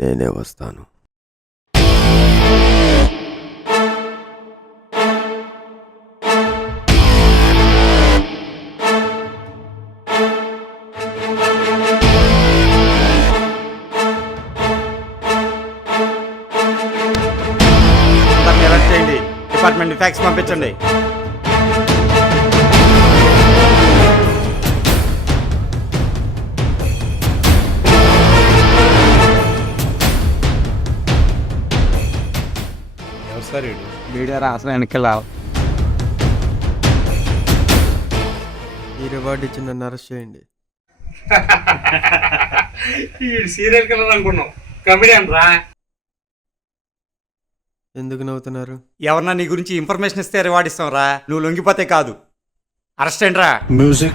నేనే వస్తాను. అరెస్ట్ చేయండి. డిపార్ట్మెంట్ ఫ్యాక్స్ పంపించండి. వీడియో రాసిన వెనక్కి రావు. ఈ రివార్డ్ ఇచ్చి నన్ను అరెస్ట్ చేయండి. సీరియల్ కిల్లర్ అనుకున్నాం, కమిడియన్ రా. ఎందుకు నవ్వుతున్నారు? ఎవరన్నా నీ గురించి ఇన్ఫర్మేషన్ ఇస్తే రివార్డ్ ఇస్తాం రా. నువ్వు లొంగిపోతే కాదు. అరెస్ట్ అయ్యండి రా. Music